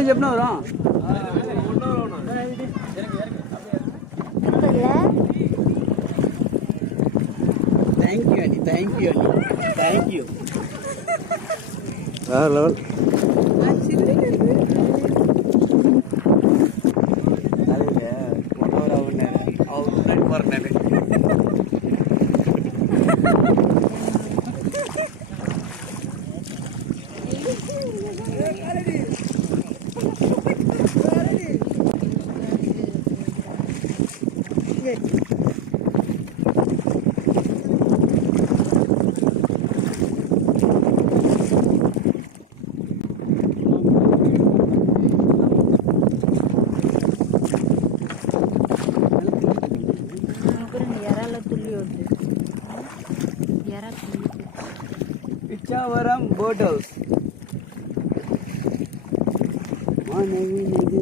எழுபத்தஞ்சு எப்படின்னா வரும்? தேங்க்யூ அண்ணி தேங்க்யூ அண்ணி தேங்க்யூ வேற லெவல் அவர் முன்னாடி போகிறேன் பிச்சாவரம் போட் ஹவுஸ் மனைவி நிது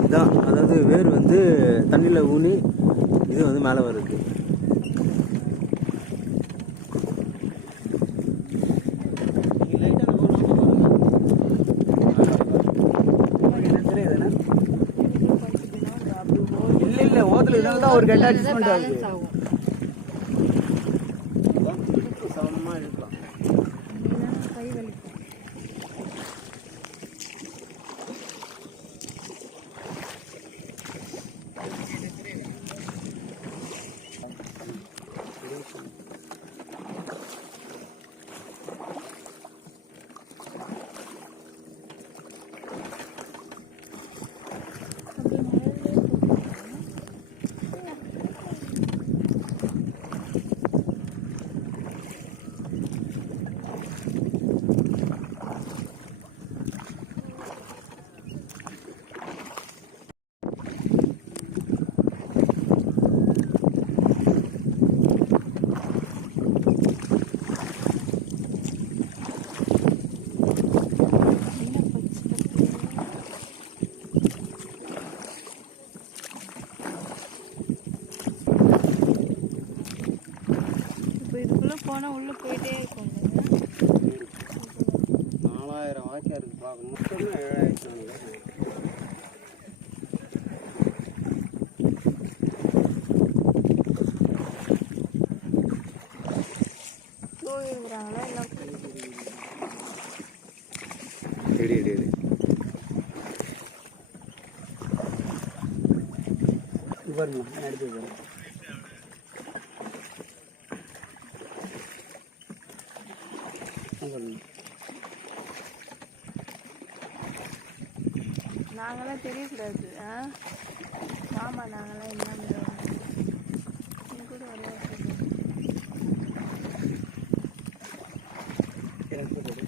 இதான் அதாவது வேர் வந்து தண்ணியில் ஊனி இது வந்து மேலே வருது இல்ல இல்ல ஓத்துல இதனால தான் ஒரு கெட்ட அட்ஜஸ்ட்மெண்ட் ஆகுது பேலன்ஸ் ஆகும் சமமா இருக்கலாம் இல்லைன்னா கை வலிக்கும் அப்படியே மேலே இப்போ இதுக்குள்ள போனா உள்ள போயிட்டே இருக்கும் நாலாயிரம் இருக்குது இருக்கு பார்க்கணும் மொத்தமே ஏழாயிரத்தி நானூறு. போயிருக்கிறாங்களா இடி இடி இடி பாருங்க நான் எடுத்து போகிறேன் பாருங்க நாங்களாம் தெரியக்கூடாது ஆ? ஆமா நாங்களாம் இல்லாமல் நீ கூட வரையா எனக்கு போடு.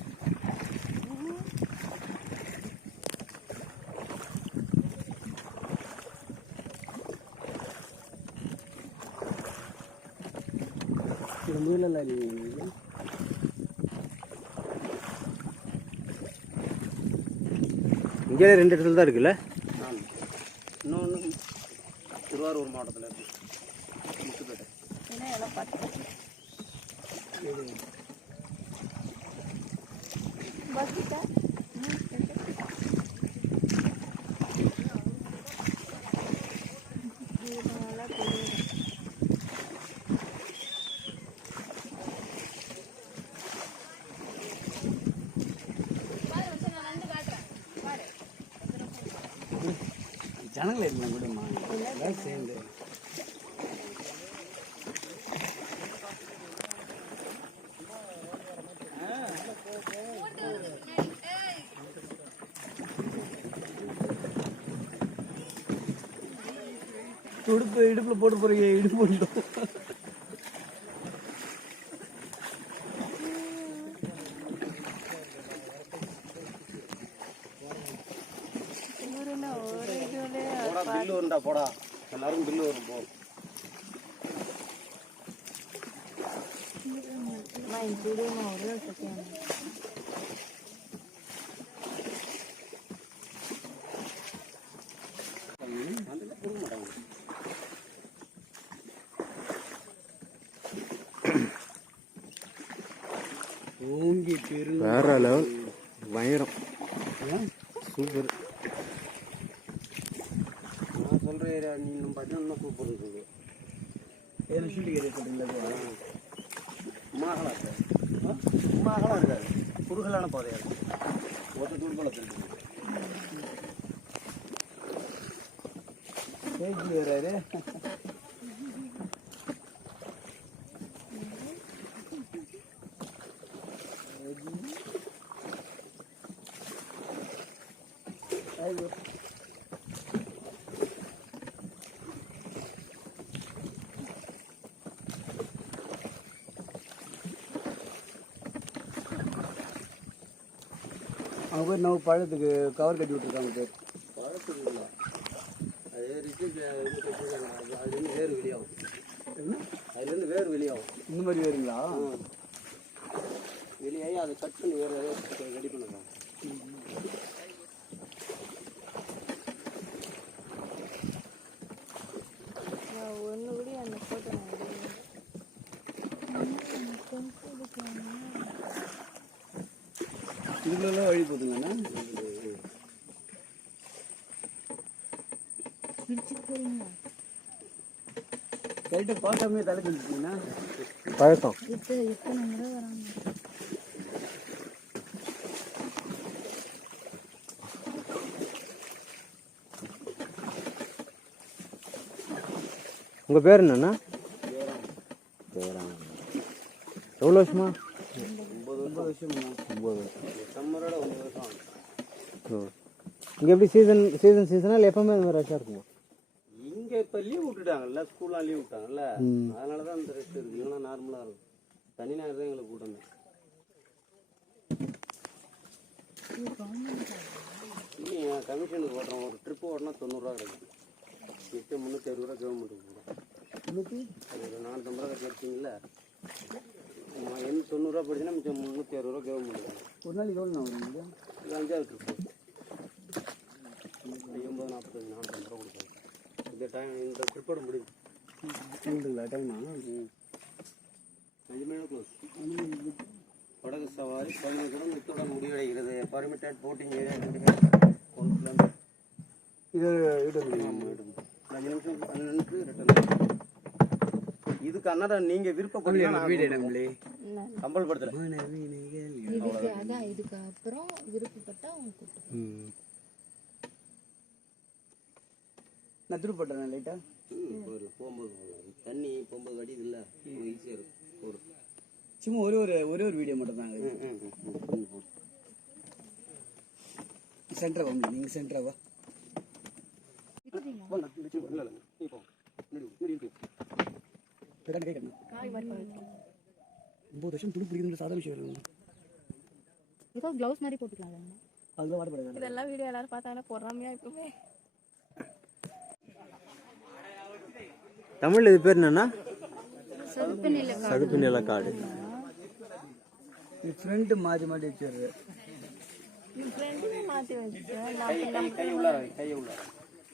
இது இங்கே ரெண்டு இடத்துல தான் இருக்குல்ல? இன்னொன்று திருவாரூர் மாவட்டத்தில் இருக்கு. முத்துப்பேட்டை. பஸ் ஜனங்கள் இருக்கலாம் கூடம்மா எல்லாம் சேர்ந்து. துடுப்பு இடுப்பில் போட்டு போகிறீங்க இடுப்பு வரும் பில்லு வரும் போகும் வேற லெவல் வயிறம் சூப்பர். நான் சொல்ற ஏரியா நீ நம்ம பார்த்தீங்கன்னா சூப்பர் இருக்குது ஏன்னா ஷூட்டிங் ஏரியா சொல்றீங்களா மாகலா சார். மாகலா இருக்காது குறுகலான பாதையா? இருக்கு ஒத்த அவங்க பேர் நம்ம பழத்துக்கு கவர் கட்டி விட்டுருக்காங்க பேர். பழத்துக்கு இல்லை அது ஏறிட்டு இது கட்டிருக்காங்க அது அதுலேருந்து வேறு வெளியாகும். அதுலேருந்து வேறு வெளியாகும் இந்த மாதிரி வேறுங்களா? வெளியாகி அதை கட் பண்ணி வேறு ரெடி பண்ணுறாங்க ஒன்று கூட அந்த ஃபோட்டோ இதுக்குள்ளெல்லாம் வழி போதுங்கண்ணா. கரெக்டாக பார்க்காமே தலை கழிச்சிட்டீங்கன்னா பழக்கம். உங்கள் பேர் என்னண்ணா? எவ்வளோ வருஷமா? ஒன்பது வருஷம் ஒம்பது வருஷம் சம்மரோட ஒன்பது வருஷம் இங்கே எப்படி சீசன் சீசன் சீசனாக இல்லை எப்பவுமே அந்த மாதிரி ரஷ்ஷாக இருக்குமா? இங்கே இப்போ லீவ் விட்டுட்டாங்கல்ல ஸ்கூல்லாம் லீவ் விட்டாங்கல்ல. அதனால தான் இந்த ரெஸ்ட் இருக்குது இல்லைன்னா நார்மலாக இருக்கும். சனி ஞாயிறு தான் எங்களுக்கு கூட்டம். இல்லையா கமிஷனுக்கு ஓட்டுறோம். ஒரு ட்ரிப்பு ஓட்டினா தொண்ணூறுரூவா கிடைக்கும். மிச்சம் முந்நூற்றி அறுபது ரூபா கவர்மெண்ட்டுக்கு ஒரு நானூற்றம்பது ரூபா கட்டி எண்ணூ தொண்ணூறுரூவா படிச்சுன்னா மிச்சம் முந்நூற்றி அறுபது ரூபா கவர்மெண்ட்டுக்கு ஒரு நாளைக்கு எவ்வளோ இது அஞ்சாவது ட்ரிப்பு எண்பது நாற்பத்தஞ்சு நானூற்றம்பது ரூபா கொடுப்பாங்க இந்த டைம் இந்த ட்ரிப்போட முடியுது. உண்டுங்களா டைமா அஞ்சு மணி க்ளோஸ் படகு சவாரி பதினஞ்சு கிலோமீட்டர் இத்துடன் முடிவடைகிறது பர்மிட்டட் போட்டிங் ஏரியா இது அஞ்சு நிமிஷம் பன்னெண்டு நிமிஷம் ரிட்டர்ன் இது கன்னடா நீங்க விருப்பப்பட்டீங்க கம்பல் படுத்தல இதுக்கு அதான் இதுக்கு அப்புறம் விருப்பப்பட்டா அவங்க நான் திருப்பட்டேன் லைட்டா போகும்போது. தண்ணி போகும்போது வடிது இல்லை ஈஸியாக இருக்கும். சும்மா ஒரே ஒரு ஒரே ஒரு வீடியோ மட்டும் தான் சென்டரா வா நீங்க சென்டரா வா. ஒன்பது வருஷம் துணி பிடிக்கிறது சாதாரண விஷயம் இல்லை ஏதோ க்ளவுஸ் மாதிரி போட்டுக்கலாம் அதுதான் வாடப்படாது இதெல்லாம் வீடியோ எல்லாரும் பார்த்தாங்கன்னா பொறாமையா இருக்குமே தமிழ் இது பேர் என்னன்னா சதுப்பு நில சதுப்பு நில காடு இது ஃப்ரண்ட் மாற்றி மாற்றி கை உள்ளார கையை உள்ளார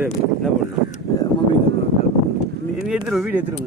என்ன பண்ணணும்? நீ எடுத்துருவோம் வீடு எடுத்துருவோம்